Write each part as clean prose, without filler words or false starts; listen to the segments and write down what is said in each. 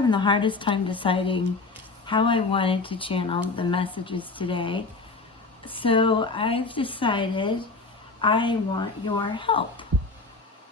having the hardest time deciding how I wanted to channel the messages today. So I've decided I want your help.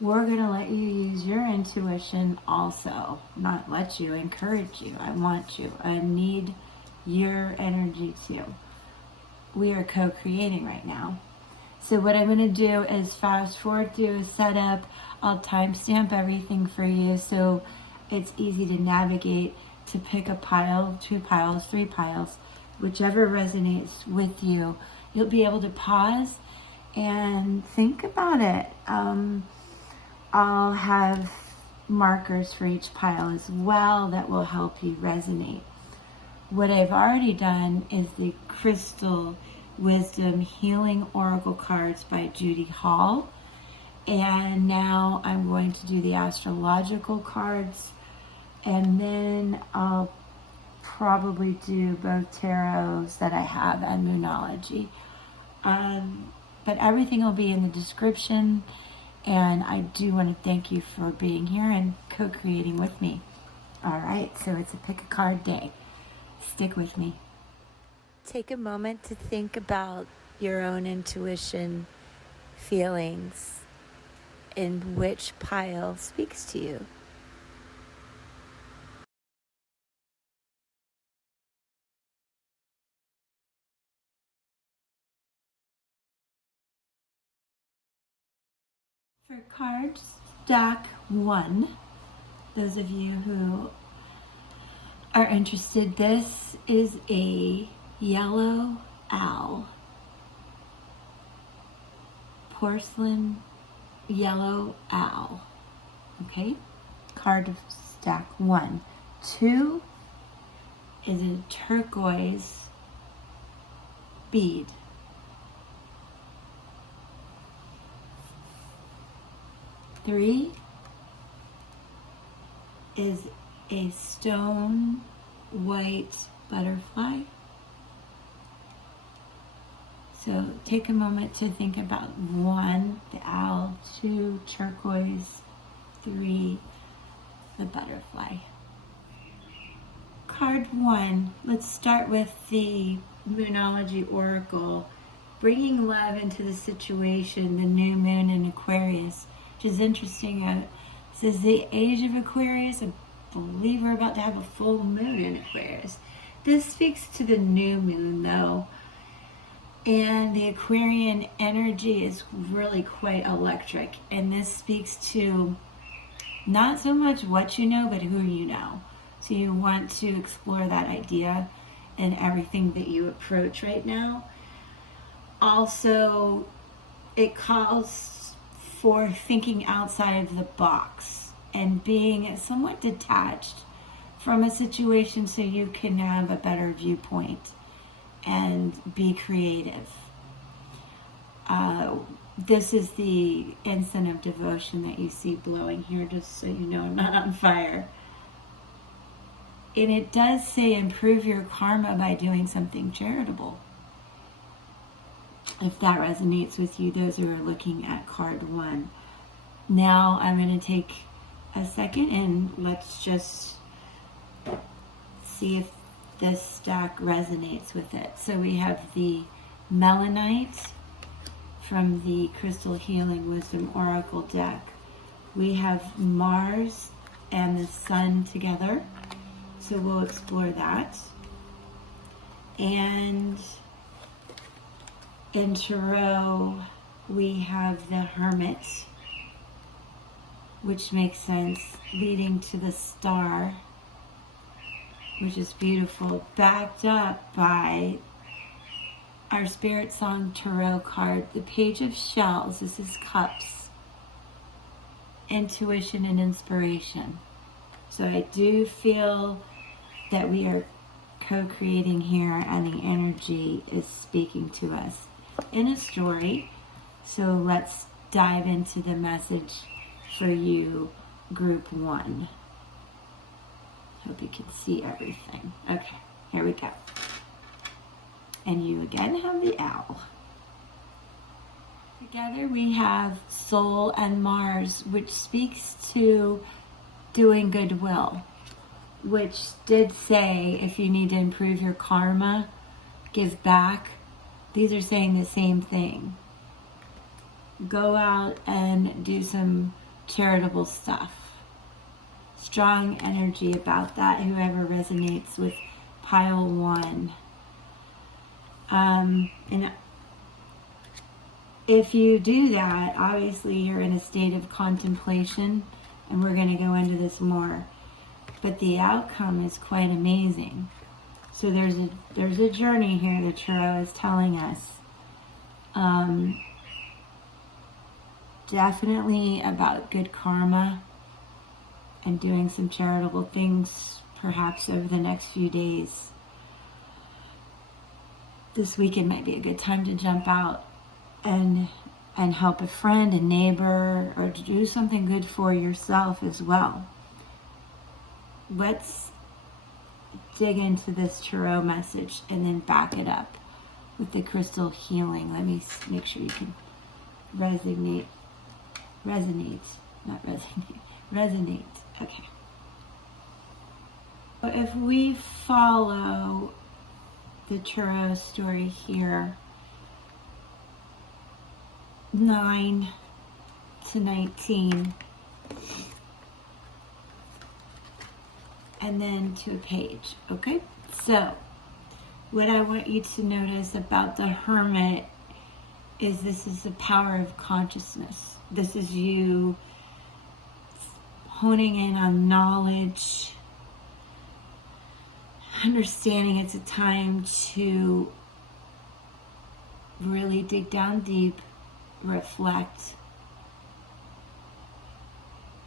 We're going to let you use your intuition also. Not let you, encourage you. I want you. I need your energy too. We are co-creating right now. So what I'm going to do is fast forward through a setup. I'll timestamp everything for you so it's easy to navigate, to pick a pile, 2 piles, 3 piles, whichever resonates with you. You'll be able to pause and think about it. I'll have markers for each pile as well that will help you resonate. What I've already done is the Crystal Wisdom Healing Oracle cards by Judy Hall. And now I'm going to do the astrological cards. And then I'll probably do both tarots that I have and Moonology. But everything will be in the description. And I do want to thank you for being here and co-creating with me. All right, so it's a pick a card day. Stick with me. Take a moment to think about your own intuition, feelings, and which pile speaks to you. For card stack 1, those of you who are interested, this is a yellow owl. Porcelain yellow owl. Okay? Card of stack 1. 2 is a turquoise bead. 3 is a stone white butterfly. So take a moment to think about 1, the owl, 2, turquoise, 3, the butterfly. Card 1, let's start with the Moonology Oracle, bringing love into the situation, the new moon in Aquarius, which is interesting. It says the age of Aquarius. I believe we're about to have a full moon in Aquarius. This speaks to the new moon though. And the Aquarian energy is really quite electric. And this speaks to not so much what you know, but who you know. So you want to explore that idea in everything that you approach right now. Also, it calls for thinking outside of the box and being somewhat detached from a situation so you can have a better viewpoint and be creative. This is the incense of devotion that you see blowing here, just so you know I'm not on fire. And it does say improve your karma by doing something charitable. If that resonates with you, those who are looking at card 1. Now I'm going to take a second and let's just see if this stack resonates with it. So we have the Melanite from the Crystal Healing Wisdom Oracle deck. We have Mars and the Sun together. So we'll explore that. And in Tarot, we have the Hermit, which makes sense, leading to the Star, which is beautiful, backed up by our Spirit Song Tarot card, the Page of Shells. This is Cups, intuition and inspiration. So I do feel that we are co-creating here and the energy is speaking to us in a story. So let's dive into the message for you, group 1. Hope you can see everything. Okay, here we go. And you again have the owl. Together we have Soul and Mars, which speaks to doing goodwill. which did say if you need to improve your karma, give back. These are saying the same thing. Go out and do some charitable stuff. Strong energy about that, whoever resonates with pile 1. And if you do that, obviously you're in a state of contemplation, and we're going to go into this more. But the outcome is quite amazing. So there's a journey here that Tarot is telling us. Definitely about good karma and doing some charitable things perhaps over the next few days. This weekend might be a good time to jump out and help a friend, a neighbor, or to do something good for yourself as well. Let's dig into this tarot message and then back it up with the crystal healing. Let me make sure you can resonate. Okay. So if we follow the tarot story here, 9 to 19, and then to a page, okay? So, what I want you to notice about the Hermit is this is the power of consciousness. This is you honing in on knowledge, understanding it's a time to really dig down deep, reflect.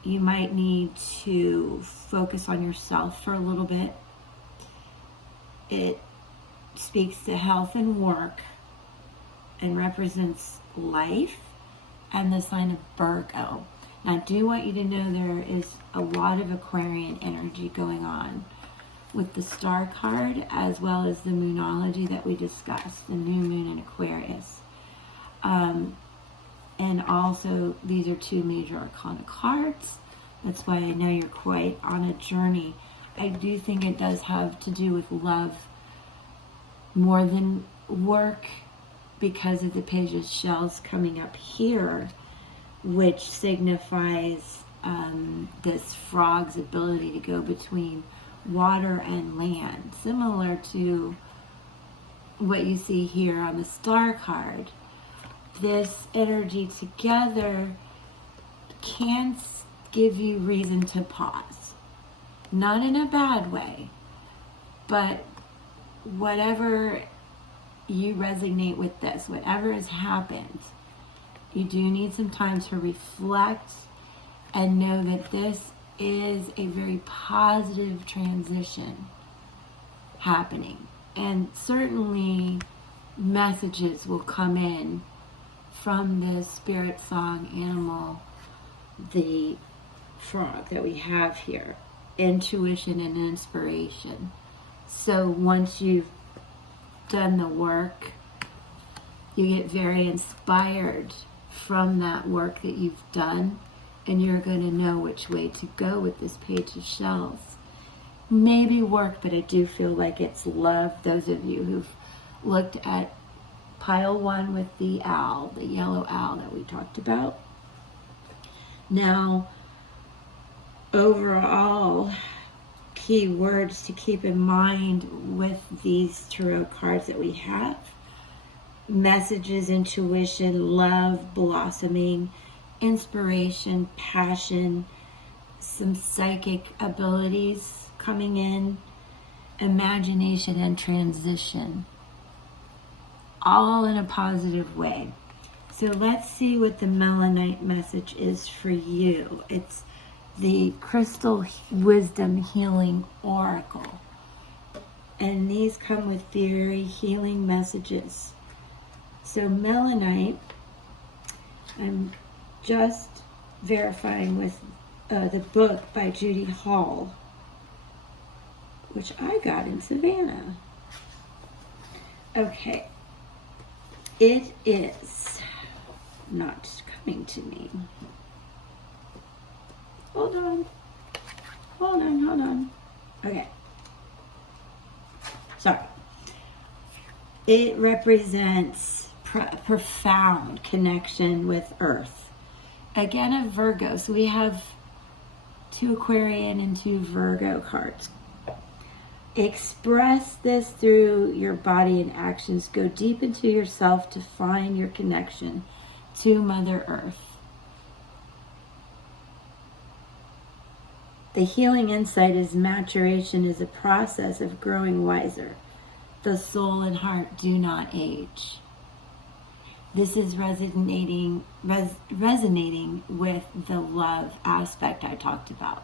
You might need to focus on yourself for a little bit. It speaks to health and work and represents life and the sign of Virgo. Now, I do want you to know there is a lot of Aquarian energy going on with the star card as well as the moonology that we discussed, the new moon in Aquarius. And also, these are 2 major arcana cards. That's why I know you're quite on a journey. I do think it does have to do with love more than work because of the Page of Shells coming up here, which signifies this frog's ability to go between water and land, similar to what you see here on the star card. This energy together can give you reason to pause. Not in a bad way, but whatever you resonate with this, whatever has happened, you do need some time to reflect and know that this is a very positive transition happening. And certainly messages will come in from the spirit song animal, the frog that we have here, intuition and inspiration. So once you've done the work, you get very inspired from that work that you've done, and you're going to know which way to go with this Page of Shells. Maybe work, but I do feel like it's love. Those of you who've looked at pile 1 with the owl, the yellow owl that we talked about. Now, overall, key words to keep in mind with these tarot cards that we have: messages, intuition, love, blossoming, inspiration, passion, some psychic abilities coming in, imagination, and transition, all in a positive way. So let's see what the Melanite message is for you. It's the Crystal Wisdom Healing Oracle. And these come with very healing messages. So Melanite, I'm just verifying with the book by Judy Hall, which I got in Savannah. Okay. It is not coming to me. Hold on. Okay. Sorry. It represents profound connection with Earth. Again, a Virgo. So we have 2 Aquarian and 2 Virgo cards. Express this through your body and actions. Go deep into yourself to find your connection to Mother Earth. The healing insight is maturation is a process of growing wiser. The soul and heart do not age. This is resonating with the love aspect I talked about.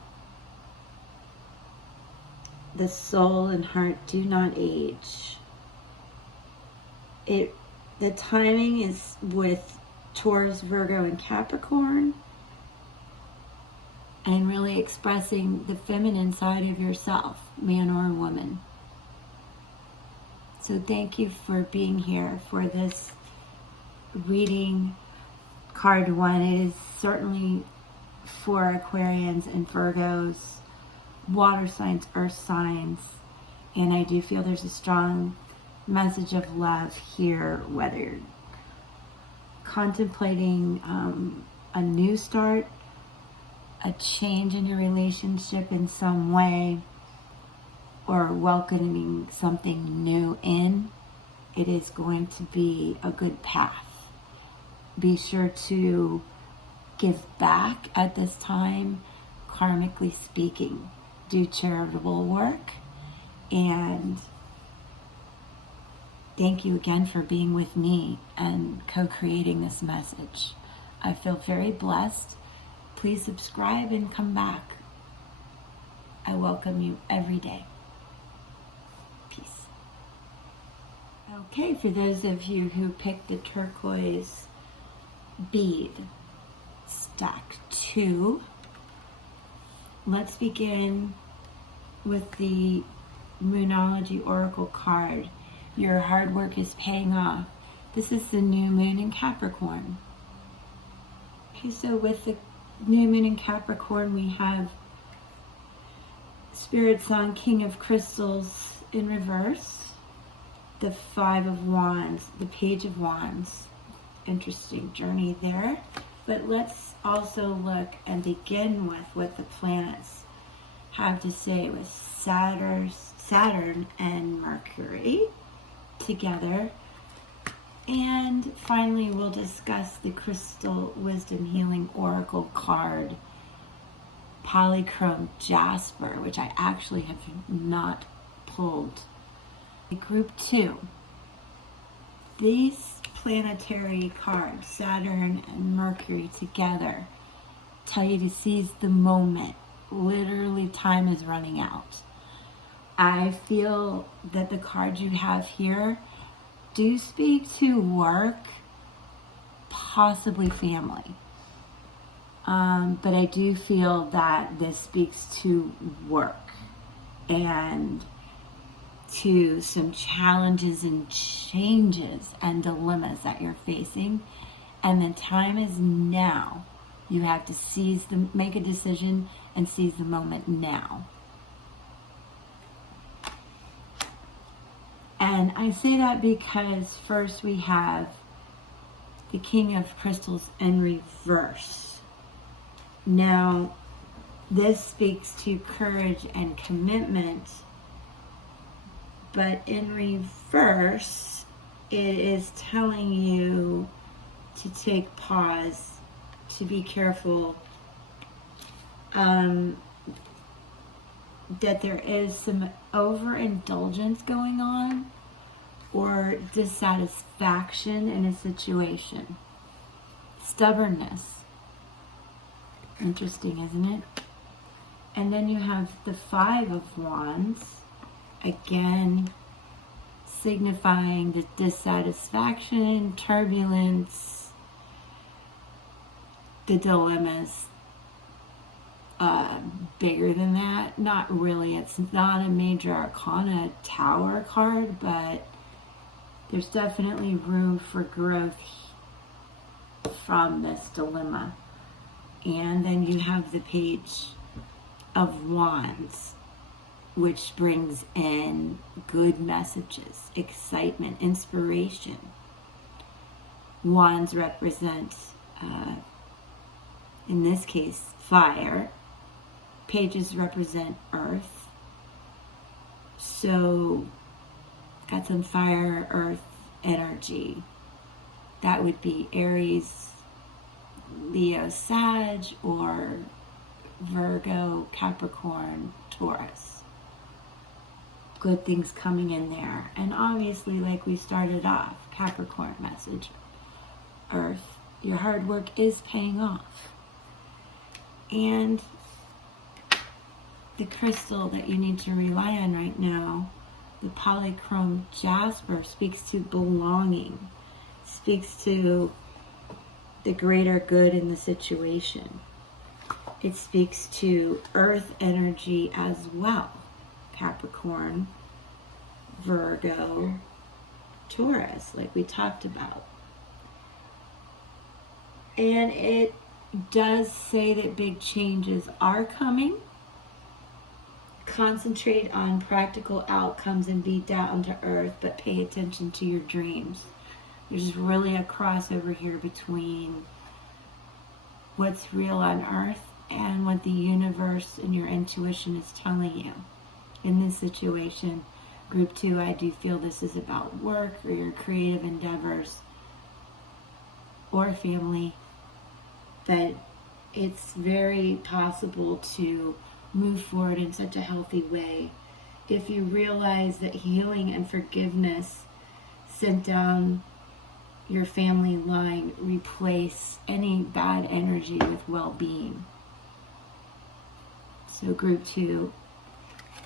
The soul and heart do not age. The timing is with Taurus, Virgo, and Capricorn, and really expressing the feminine side of yourself, man or woman. So thank you for being here for this reading. Card 1 is certainly for Aquarians and Virgos, water signs, earth signs, and I do feel there's a strong message of love here, whether you're contemplating a new start, a change in your relationship in some way, or welcoming something new in. It is going to be a good path. Be sure to give back at this time, karmically speaking. Do charitable work, and thank you again for being with me and co-creating this message. I feel very blessed. Please subscribe and come back. I welcome you every day. Peace. Okay, for those of you who picked the Turquoise Bead, stack 2, let's begin with the Moonology Oracle card. Your hard work is paying off. This is the new moon in Capricorn. Okay, so with the new moon in Capricorn, we have Spirit Song, King of Crystals in reverse, the 5 of Wands, the Page of Wands. Interesting journey there. But let's also look and begin with what the planets have to say with Saturn and Mercury together. And finally, we'll discuss the Crystal Wisdom Healing Oracle card, Polychrome Jasper, which I actually have not pulled. Group 2. These planetary cards, Saturn and Mercury together, tell you to seize the moment. Literally, time is running out. I feel that the cards you have here do speak to work, possibly family. But I do feel that this speaks to work and to some challenges and changes and dilemmas that you're facing. And the time is now. You have to make a decision and seize the moment now. And I say that because first we have the King of Crystals in reverse. Now, this speaks to courage and commitment, but in reverse, it is telling you to take pause, to be careful, that there is some overindulgence going on or dissatisfaction in a situation. Stubbornness. Interesting, isn't it? And then you have the 5 of Wands, again signifying the dissatisfaction, turbulence, the dilemmas. Bigger than that, not really. It's not a major arcana tower card, but there's definitely room for growth from this dilemma. And then you have the Page of Wands. which brings in good messages, excitement, inspiration. Wands represent, in this case, fire. Pages represent earth. So, got some fire, earth energy. That would be Aries, Leo, Sag, or Virgo, Capricorn, Taurus. Good things coming in there. And obviously, like we started off, Capricorn message, earth, your hard work is paying off. And the crystal that you need to rely on right now, the polychrome jasper, speaks to belonging, speaks to the greater good in the situation. It speaks to earth energy as well. Capricorn, Virgo, Taurus, like we talked about. And it does say that big changes are coming. Concentrate on practical outcomes and be down to earth, but pay attention to your dreams. There's really a crossover here between what's real on earth and what the universe and your intuition is telling you. In this situation, group 2, I do feel this is about work or your creative endeavors or family, but it's very possible to move forward in such a healthy way if you realize that healing and forgiveness sent down your family line replace any bad energy with well-being. So group 2,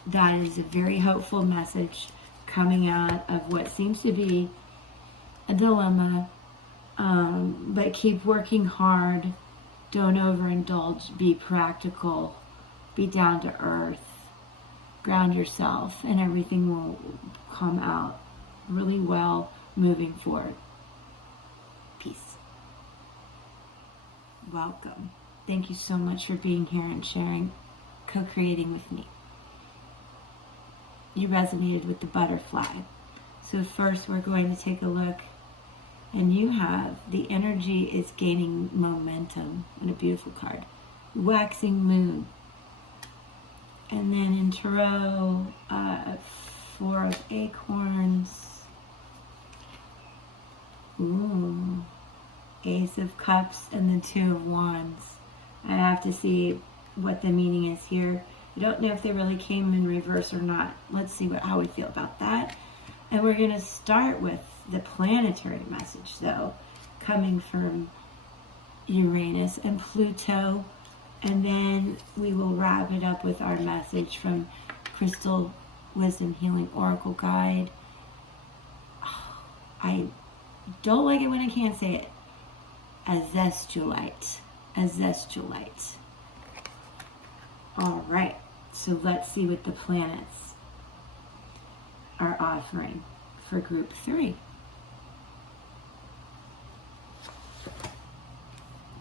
that is a very hopeful message coming out of what seems to be a dilemma, but keep working hard, don't overindulge, be practical, be down to earth, ground yourself, and everything will come out really well moving forward. Peace. Welcome. Thank you so much for being here and sharing, co-creating with me. You resonated with the butterfly. So first we're going to take a look, and you have the energy is gaining momentum, and a beautiful card. Waxing moon. And then in tarot, 4 of acorns. Ooh. Ace of cups and the 2 of wands. I have to see what the meaning is here. I don't know if they really came in reverse or not. Let's see how we feel about that. And we're going to start with the planetary message, though, coming from Uranus and Pluto. And then we will wrap it up with our message from Crystal Wisdom Healing Oracle Guide. Oh, I don't like it when I can't say it. Azestulite. Azestulite. All right. So let's see what the planets are offering for group 3.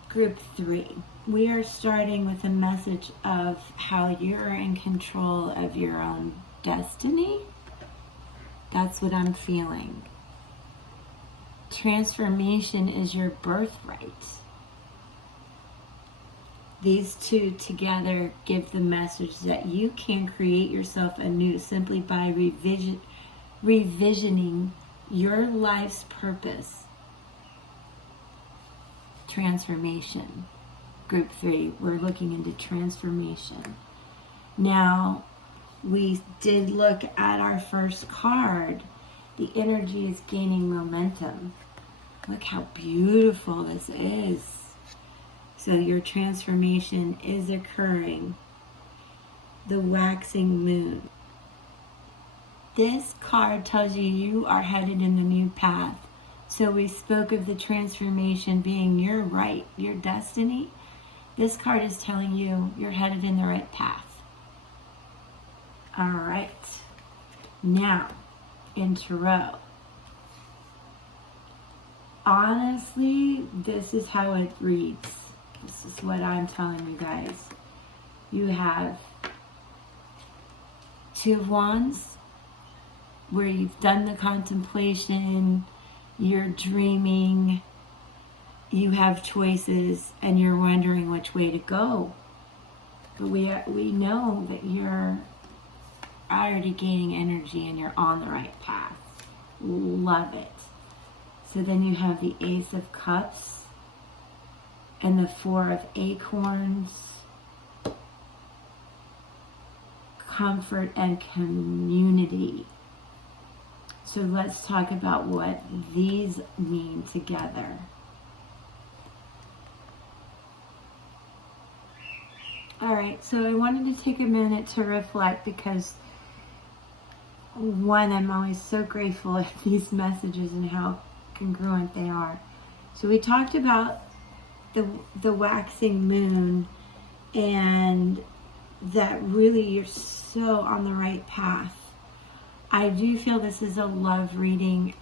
Group 3. We are starting with a message of how you're in control of your own destiny. That's what I'm feeling. Transformation is your birthright. These two together give the message that you can create yourself anew simply by revisioning your life's purpose. Transformation. Group 3, we're looking into transformation. Now, we did look at our first card. The energy is gaining momentum. Look how beautiful this is. So your transformation is occurring. The waxing moon. This card tells you you are headed in the new path. So we spoke of the transformation being your right, your destiny. This card is telling you you're headed in the right path. All right. Now, in tarot. Honestly, this is how it reads. This is what I'm telling you guys. You have Two of Wands, where you've done the contemplation, you're dreaming, you have choices, and you're wondering which way to go. But we know that you're already gaining energy and you're on the right path. Love it. So then you have the Ace of Cups and the Four of Acorns. Comfort and community. So let's talk about what these mean together. All right, so I wanted to take a minute to reflect because one, I'm always so grateful at these messages and how congruent they are. So we talked about the waxing moon, and that really you're so on the right path. I do feel this is a love reading,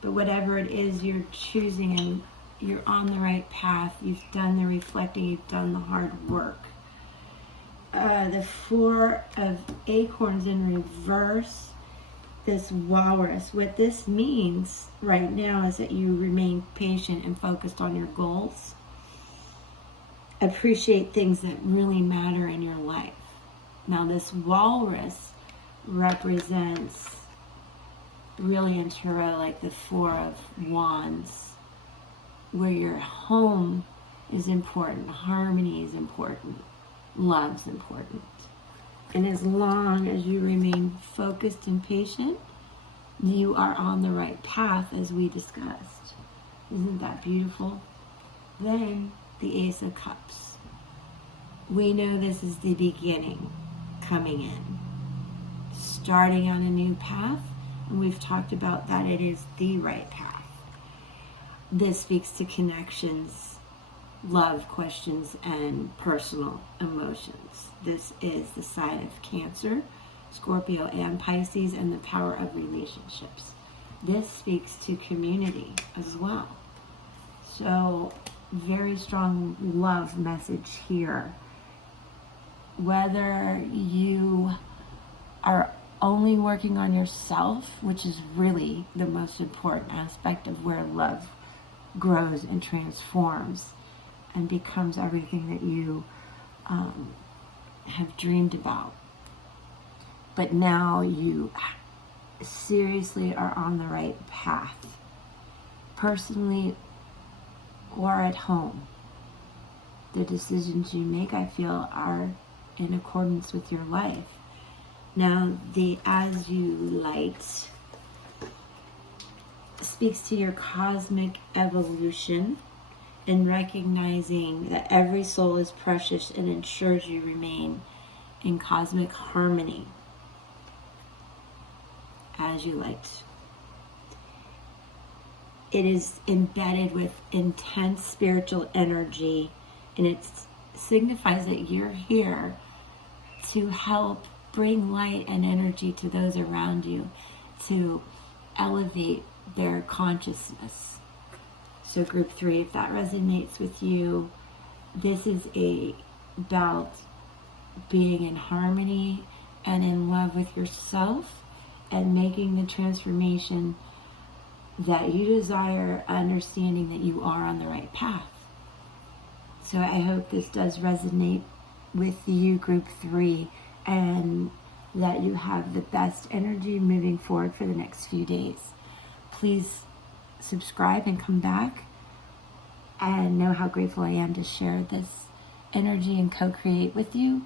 but whatever it is you're choosing, and you're on the right path. You've done the reflecting, you've done the hard work. The Four of Acorns in reverse, this walrus. What this means right now is that you remain patient and focused on your goals. Appreciate things that really matter in your life. Now this walrus represents really in tarot like the Four of Wands, where your home is important, harmony is important, love's important. And as long as you remain focused and patient, you are on the right path, as we discussed. Isn't that beautiful? Then the Ace of Cups. We know this is the beginning coming in, starting on a new path, and we've talked about that it is the right path. This speaks to connections, love, questions, and personal emotions. This is the sign of Cancer, Scorpio, and Pisces, and the power of relationships. This speaks to community as well. So, very strong love message here. Whether you are only working on yourself, which is really the most important aspect of where love grows and transforms and becomes everything that you have dreamed about. But now you seriously are on the right path, personally or at home. The decisions you make, I feel, are in accordance with your life. Now, the As You Light speaks to your cosmic evolution and recognizing that every soul is precious and ensures you remain in cosmic harmony. As You Light. It is embedded with intense spiritual energy, and it signifies that you're here to help bring light and energy to those around you, to elevate their consciousness. So group 3, if that resonates with you, this is about being in harmony and in love with yourself and making the transformation that you desire, understanding that you are on the right path. So I hope this does resonate with you, group 3, and that you have the best energy moving forward for the next few days. Please subscribe and come back and know how grateful I am to share this energy and co-create with you.